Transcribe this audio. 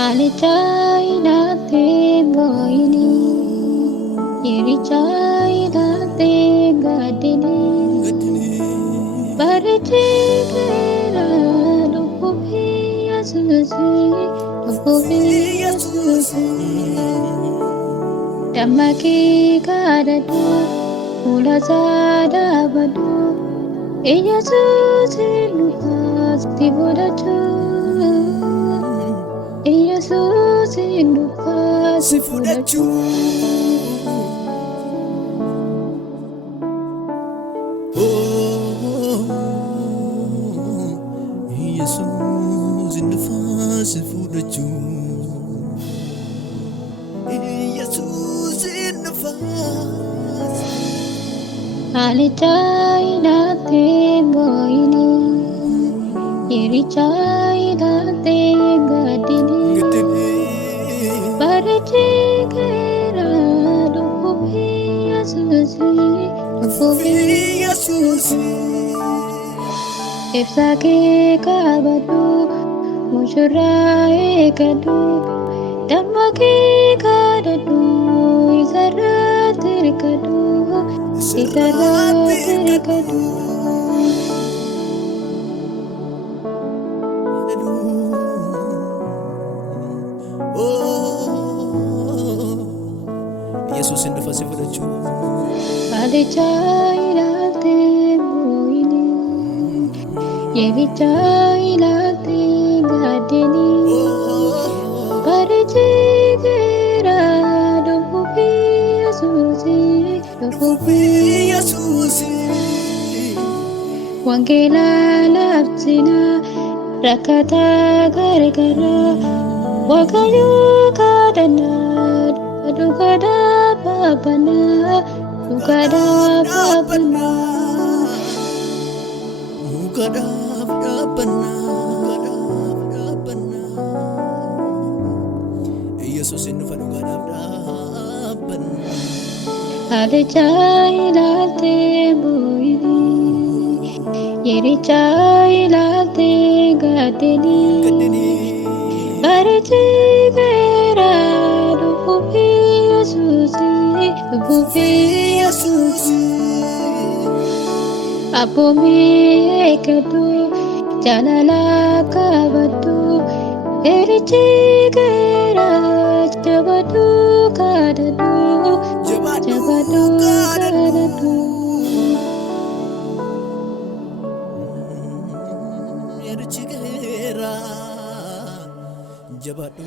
Alitai date goini, iritai date gadini. Barite kera lupuhi asusi. Damaki kadadu, ulazada badu. Iyasusi lupas tibodatu. Jesus in the past, for the truth. Jesus in the past, for the truth. Jesus in the past. Alitai date goini, iritai date gadini. Barite kera lupuhi asusi. Ifsake kabadu, mushurae kadu. Damaki kadadu, isaratir kadu. Jesus in the first for the truth. Alitai date goini, iritai date gadini. Barite kera lupuhi asusi. Wangela lapsina, rakata gargara. Wakayu kadana, dukada babana. Jesus in the Alitai date goini, iritai date gadini. Barite kera lupuhi asusi. Apomi ekadu, jalala kabadu. Erite kera jabadu kadadu. Jabadu